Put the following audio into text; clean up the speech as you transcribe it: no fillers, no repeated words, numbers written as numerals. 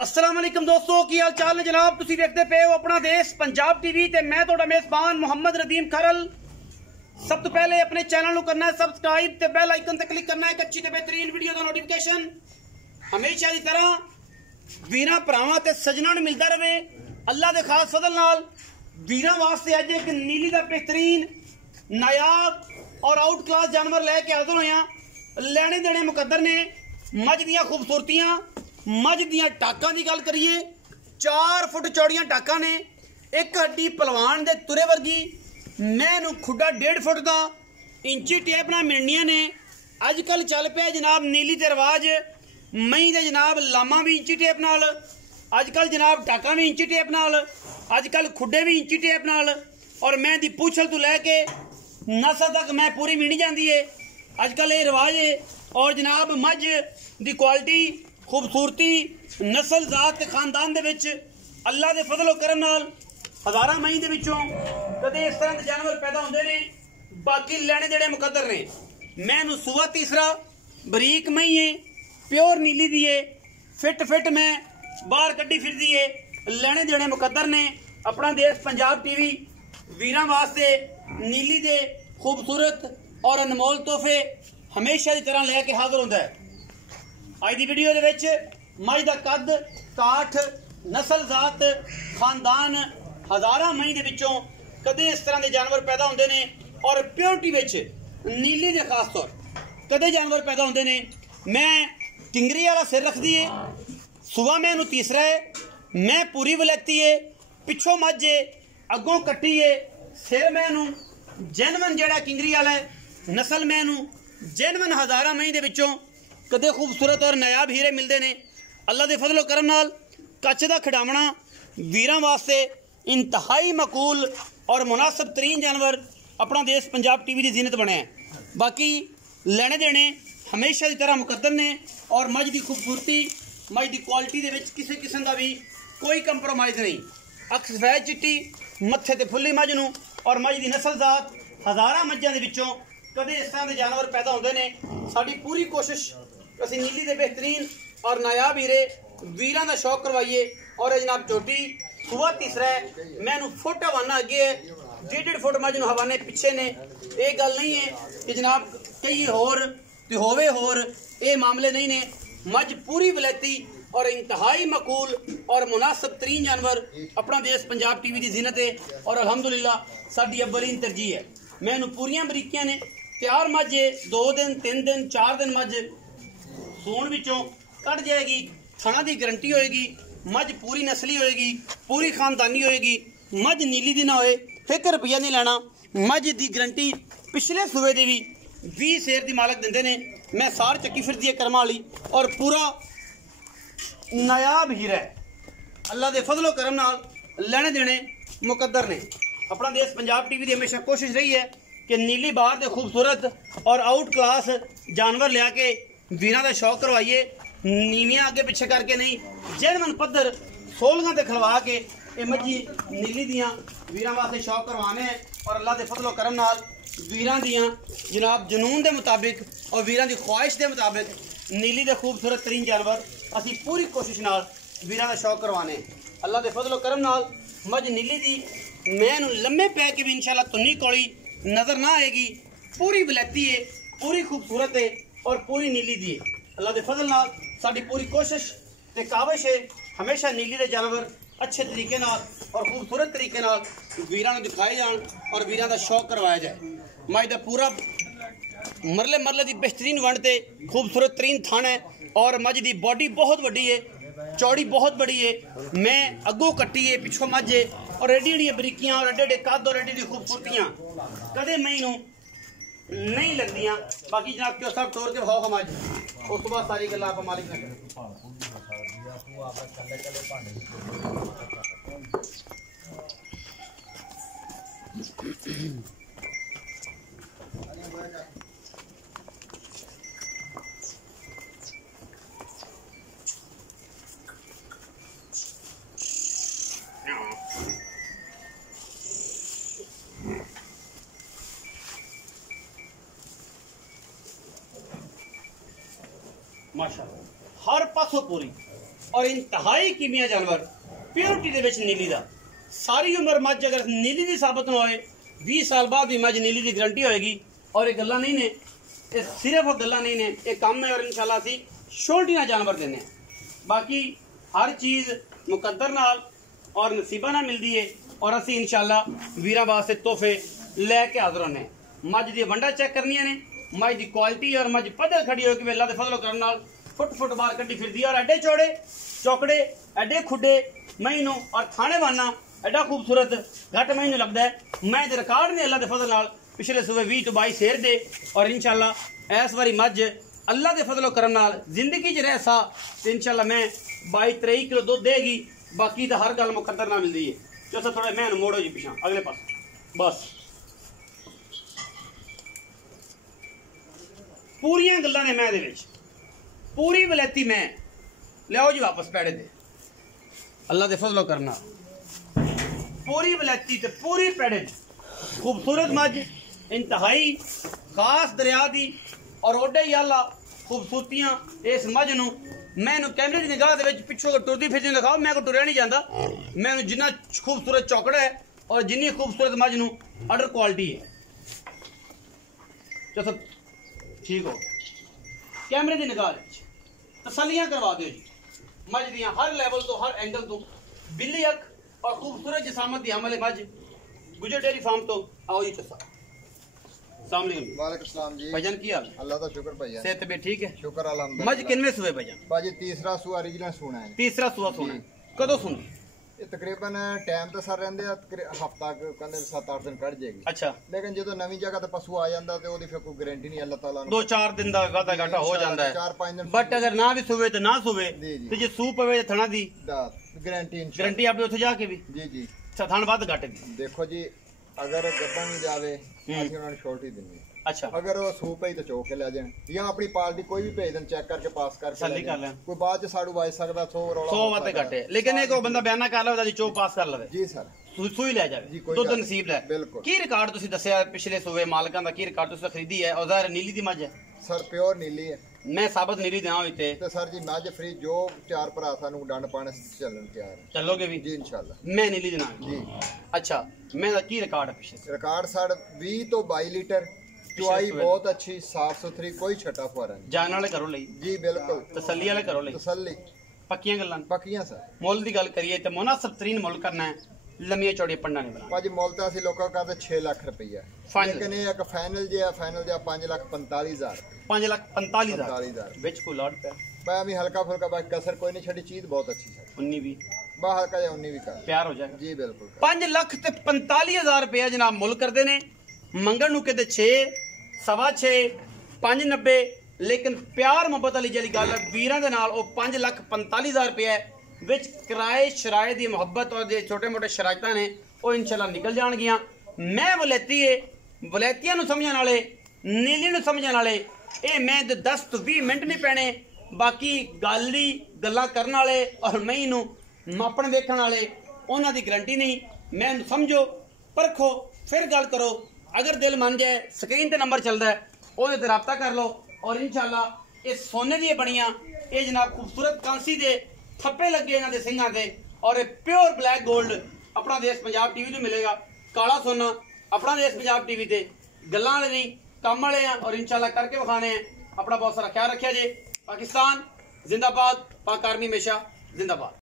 अस्सलाम वालेकुम दोस्तों की हाल चाल ने जनाब। तुसी देखते पे हो अपना देश पंजाब टीवी ते मैं तोड़ा मेजबान मोहम्मद रदीम खरल। सब तो पहले अपने चैनल को करना है सब्सक्राइब ते बेल आइकन ते क्लिक करना है एक अच्छी ते बेहतरीन वीडियो का नोटिफिकेशन हमेशा की तरह वीरां भरावां ते सजना नूं मिलदा रहे। अल्लाह दे खास फजल नाल वीरां वास्ते अज एक नीली दा बेहतरीन नायाब और आउट क्लास जानवर लैके हाजिर होया। लैने देने मुकद्दर ने मझ दियां खूबसूरतियां मझ दियां टाकां दी गल करिए 4 फुट चौड़ियां टाकां ने, एक हड्डी पलवान दे तुरे वर्गी, मैं खुड्डा 1.5 फुट का इंची टेप नाल मिलनियां ने। अजकल चल पे जनाब नीली ते रवाज मई दे जनाब लामा भी इंची टेप नाल, अजकल जनाब टाकां भी इंची टेप नाल, अजकल खुड्डे भी इंची टेप नाल और मैं दी पूछल तो लैके नस्ल तक मैं पूरी मिनी जाती है। अजकल ये रवाज है और जनाब मझ दी क्वालिटी खूबसूरती नस्ल जात खानदान दे विच अल्लाह दे फजलो करम नाल हज़ारां मई दे विचों कदे इस तरह के जानवर पैदा होंदे ने, बाकी लैने देने मुकद्दर ने। मैं सूआ तीसरा बरीक मई है, प्योर नीली दी है, फिट मैं बाहर कड्डी फिरदी है। लैने देने मुकद्दर ने। अपना देश पंजाब टीवी वीरां वास्ते नीली दे खूबसूरत और अनमोल तोहफे हमेशा की तरह लैके हाजिर होंदा है। अज की वीडियो दे विच मझ दा कद काठ नस्ल जात खानदान हज़ारां मई दे विचों कदे इस तरह के जानवर पैदा होंदे ने और प्योरिटी विच नीली दे खास तौर कदे जानवर पैदा होंदे ने। मैं टिंगरी वाला सिर रखदी है, सुबह मैं इनू तीसरा है, मैं पूरी वलैती है, पिछों मझ है, अगों कट्टी है, सिर मैं इनू जैनवन जेड़ा किंगरी वाला है, नस्ल मैं इनू जैनवन हज़ारां मई दे विचों कदे खूबसूरत और नायाब हीरे मिलते हैं। अल्लाह के फजलो करम नाल कच्छ का खिडावना वीरां वास्ते इंतहाई मकूल और मुनासिब तरीन जानवर अपना देश पंजाब टीवी की जीनत बने। बाकी लैने देने हमेशा की तरह मुकद्दर ने और मझ की खूबसूरती मझ की क्वालिटी के किसी किस्म का भी कोई कंप्रोमाइज़ नहीं। अख सफैद चिट्टी मत्थे ते फुल्ली मझ नूं और मझ की नस्ल जात हज़ारां मझां दे विचों कदे इस तरह के जानवर पैदा होंदे ने। साडी पूरी कोशिश असीं नीली दे बेहतरीन और नायाब हीरे वीरां दा शौक करवाइए। और जनाब चोटी सुआ तीसरा है, मैं फुट हवाना अगे है, 1.5 फुट मझ हवाने पिछे ने। यह गल नहीं है कि जनाब कई होर ते होवे होर, ये मामले नहीं ने। मझ पूरी वलैती और इंतहाई मकूल और मुनासिब तरीन जानवर अपना देश पंजाब टीवी की जीनत है और अलहमदुलिल्लाह साडी अव्वलीन तरजीह है। मैं पूरियां बरीकियां ने तैयार मझ 2 दिन 3 दिन 4 दिन मझ सूण विचों कट जाएगी, थना की गारंटी होएगी, मझ पूरी नस्ली होएगी, पूरी खानदानी होएगी। मझ नीली दी ना होए 1 रुपया नहीं लेना। मझ की गारंटी पिछले सूबे की भी 20 शेर की मालक देंदे ने। मैं सार चक्की फिरदी है कर्मा वाली और पूरा नायाब हीरा है। अल्लाह के फजलो करम नाल लैने देने मुकद्दर ने। अपना देश पंजाब टीवी की हमेशा कोशिश रही है कि नीली बाहर के खूबसूरत और आउट क्लास जानवर लिया के वीरां दा शौक करवाइए। नीवियां आगे पिछे करके नहीं, जैनवन पद्धर सोलगां ते खलवा के ये मझी नीली दियां वीरां वास्ते शौक करवाने हैं। और अल्लाह के फजलो करम नाल वीरां दियां जनाब जनून के मुताबिक और वीरां की ख्वाहिश के मुताबिक नीली के खूबसूरत तरीन जानवर असी पूरी कोशिश नाल वीरां दा शौक करवाने। अल्लाह के फजलो करम नाल मझ नीली दी मैं लम्बे पै के भी इंशाल्लाह तुन्नी कौड़ी नज़र ना आएगी। पूरी वलैती है, पूरी खूबसूरत है और पूरी नीली दी है। अल्लाह के फजल नाल साडी पूरी कोशिश ते काविश है हमेशा नीली दे जानवर अच्छे तरीके नाल और खूबसूरत तरीके नाल वीरां नूं दिखाए जान और वीरां दा शौक करवाया जाए। मझ दा पूरा मरले मरले की बेहतरीन वंड ते खूबसूरत तरीन थन है और मझ की बॉडी बहुत वड्डी है, चौड़ी बहुत बड़ी है। मैं अगों कट्टी है, पिछों मझ है और एडी एडी बरीकियां और एडे एडे कद और एडी एडी खूबसूरतियां कदे मई नूं नहीं लगदियां। बाकी जनाब क्यों सब तोड़ के भाव हम आज उस बाद सारी गल आप मालिक ने माशाअल्लाह हर पासों पूरी और इंतहाई कीमिया जानवर प्योरिटी दे विच नीली दा सारी उम्र मझ अगर नीली दी साबित ना होए 20 साल बाद भी मझ नीली दी गारंटी होएगी। और ये गल्लां नहीं ने, ये सिर्फ गल्लां नहीं ने, ये काम है। और इंशाल्लाह असीं छोटी ना जानवर देने, बाकी हर चीज़ मुकद्दर नाल और नसीबा नाल मिलती है। और असीं इंशाल्लाह वीरां वास्ते तोहफे लैके हाज़र होने। मझ दी वंडा चेक करनियां ने, मझ दी क्वालिटी और मझ पद्धर खड़ी हो कि अल्लाह दे फजल करम नाल फुट फुट बाहर कड्डी फिरदी। और एडे चौड़े चौकड़े एडे खुडे महीनों और थाने वाना एडा खूबसूरत घट महीनों लगता है। मैं दे रिकॉर्ड ने अल्लाह दे फजल नाल पिछले सूबे 20 तो 22 शेर दे। और इंशाल्लाह इस बारी मझ अल्लाह दे फजल करम नाल जिंदगी च रह सा तो इंशाल्लाह मैं 22-23 किलो दुध देगी। बाकी तो हर गल मुकद्दर ना मिलती है। जो थोड़ा मैं मोड़ो जी पिछा अगले पास बस पूरियां गल्लां ने मैं दे विच पूरी वलैती मैं लियाओ जी वापस पैड़े दे अल्लाह दे फजलो करना पूरी वलैती ते पूरी पैड़े खूबसूरत मझ इंतहाई खास दरिया दी और ओडे ही अल्लाह खूबसूरतियां इस मझ नूं मैं कैमरे की निगाह दे विच पिछों टुरदी फिरदी दिखाओ। मैं को टुरया नहीं जाता। मैं जिन्ना खूबसूरत चौकड़ा है और जिन्नी खूबसूरत मझ नूं अडर क्वालिटी है। चलो ठीक हो कैमरे की निगाह तसलियां करवा दो जी मझ दियां हर लैवल तो हर एंगल तो बिल्ली अख और खूबसूरत जिसामत दी हमले मझ गुजर डेयरी फार्म तो आओ जी चसा वालेकुम सलाम जी भाईजान की हाल अल्लाह का शुक्र भाईजान सेहत तबीयत ठीक है शुक्र अल्हम्दुलिल्लाह। मझ किनवे सुबह भाईजान भाजी तीसरा सुआ ओरिजिनल सुना है। तीसरा सुआ सुना कदों सुनी ये तकरीबन टाइम तो सर रहंदे हफ्ता कहंदे 7-8 दिन कट जाएगी। अच्छा लेकिन जो नवी जगह ते पशु आ जांदा ते ओदी फिर कोई गारंटी नहीं अल्लाह ताला ने 2-4 दिन दा वादा घाटा हो जाता है 4-5 दिन बट अगर ना भी सुवे तो ना सुवे जी, जी। तो जे सू पवे थना दी गारंटी गारंटी आपने उथे जाके भी जी जी थन वध घट दी देखो जी अगर गब्बन जावे ਅਸੀਂ ਉਹਨਾਂ ਨੂੰ ਛੋਟੀ ਦਿੰਨੀ अच्छा अगर वो सूप ही तो चौक के ले जाए या अपनी पार्टी कोई भी भेज दें चेक करके पास करके सल्ली कर लें कोई बाद च साड़ू वाज सकदा 100 रौला 100 वाते घटे लेकिन एक बंदा बयाना कर लवे जी चो पास कर लवे जी सर ਸੂਈ ਲੈ ਜੀ, ਜਾਵੇ ਕੋਈ ਦੁੱਧ ਗੱਲ ਨਸੀਬ ਲੈ ਬਿਲਕੁਲ। ਕੀ ਰਿਕਾਰਡ ਤੁਸੀਂ ਦੱਸਿਆ ਪਿਛਲੇ ਸੂਵੇ ਮਾਲਕਾਂ ਦਾ ਕੀ ਰਿਕਾਰਡ ਤੁਸੀਂ ਖਰੀਦੀ ਹੈ ਔਜ਼ਾਰ ਨੀਲੀ ਦੀ ਮੱਝ ਹੈ सर प्योर नीली है ਮੈਂ ਸਾਬਤ ਨੀਲੀ ਦੇਵਾਂ ਵੀ ਤੇ तो सर जी मज फ्री जो चार भरा सानू डंड पाने चलन तैयार है ਚੱਲੋਗੇ ਵੀ जी इंशाल्लाह ਮੈਂ ਨੀਲੀ ਦੇਣਾ जी ਅੱਛਾ ਮੈਂ ਦਾ ਕੀ ਰਿਕਾਰਡ ਹੈ ਪਿਛਲੇ रिकॉर्ड सर 20 तो 22 लीटर चुआई बहुत अच्छी साफ सुथरी कोई छटा फुआरा नहीं ਜਾਨ ਵਾਲੇ ਘਰੋਂ ਲਈ जी बिल्कुल ਤਸੱਲੀ ਵਾਲੇ ਘਰੋਂ ਲਈ तसल्ली ਪੱਕੀਆਂ ਗੱਲਾਂ पक्कियां सर ਮੁੱਲ ਦੀ ਗੱਲ ਕਰੀਏ ਤੇ ਮੁਨਾਸਬ ਤਰੀਨ ਮੁੱਲ ਕਰਨਾ ਹੈ ਲੰਮੀਆਂ ਚੌੜੀਆਂ ਪੰਡਾਂ ਨਹੀਂ ਬਣਾਉਣਾ भाजी मोल तो असं लोगों का 6 लाख रुपया Final। लेकिन ये एक फाइनल जो है फाइनल जो 5,45,000 5,45,000 45,000 ਵਿੱਚ ਕੋਈ ਲਾਟ ਪਿਆ मैं भी हल्का फुल्का बाकी कसर कोई नहीं छड़ी चीज बहुत अच्छी सर 19 भी बाहर का या 19 भी कर ਪਿਆਰ ਹੋ ਜਾਏਗਾ जी बिल्कुल 5 ਲੱਖ ਤੇ 45,000 ਰੁਪਏ ਜਨਾਬ ਮੁੱਲ ਕਰਦੇ ਨੇ ਮੰਗਣ ਨੂੰ ਕਿਤੇ 6 ਸਵਾ 6 590 ਲੇਕਿਨ ਪਿਆਰ ਮੁਹੱਬਤ ਵਾਲੀ ਜਿਹੜੀ ਗੱਲ ਹੈ ਵੀਰਾਂ ਦੇ ਨਾਲ ਉਹ 5,45,000 ਰੁਪਏ ਵਿੱਚ ਕਿਰਾਏ ਸ਼ਰਾਏ ਦੀ ਮੁਹੱਬਤ ਔਰ ਜੇ ਛੋਟੇ ਮੋਟੇ ਸ਼ਰਾਇਤਾਂ ਨੇ ਉਹ ਇਨਸ਼ਾਅੱਲਾ ਨਿਕਲ ਜਾਣਗੀਆਂ। ਮੈਂ ਵਲੈਤੀਆਂ ਨੂੰ ਸਮਝਣ ਵਾਲੇ ਨੀਲੀ ਨੂੰ ਸਮਝਣ ਵਾਲੇ ਇਹ ਮੈਂ 10 ਤੋਂ 20 ਮਿੰਟ ਨਹੀਂ ਪੈਣੇ ਬਾਕੀ ਗੱਲਾਂ ਕਰਨ ਵਾਲੇ ਔਰ ਮੈਂ ਨੂੰ ਮਾਪਣ ਵੇਖਣ ਵਾਲੇ ਉਹਨਾਂ ਦੀ ਗਰੰਟੀ ਨਹੀਂ। ਮੈਂ ਸਮਝੋ ਪਰਖੋ ਫਿਰ ਗੱਲ ਕਰੋ अगर दिल मन जाए स्क्रीन ते नंबर चलता है ਉਹਦੇ ਤੇ ਰਾਬਤਾ ਕਰ ਲਓ और इंशाल्लाह ये सोने दी बनिया ये जनाब खूबसूरत कांसी दे थप्पे लगे इन्हां दे सिंघां ते और ये प्योर ब्लैक गोल्ड अपना देश पंजाब टीवी तो मिलेगा काला सोना अपना देश पंजाब टीवी ते गल्लां वाले नहीं काम वाले हैं और इंशाल्लाह करके विखाने हैं। अपना बहुत सारा ख्याल रखिया जे। पाकिस्तान जिंदाबाद, पाक आर्मी हमेशा जिंदाबाद।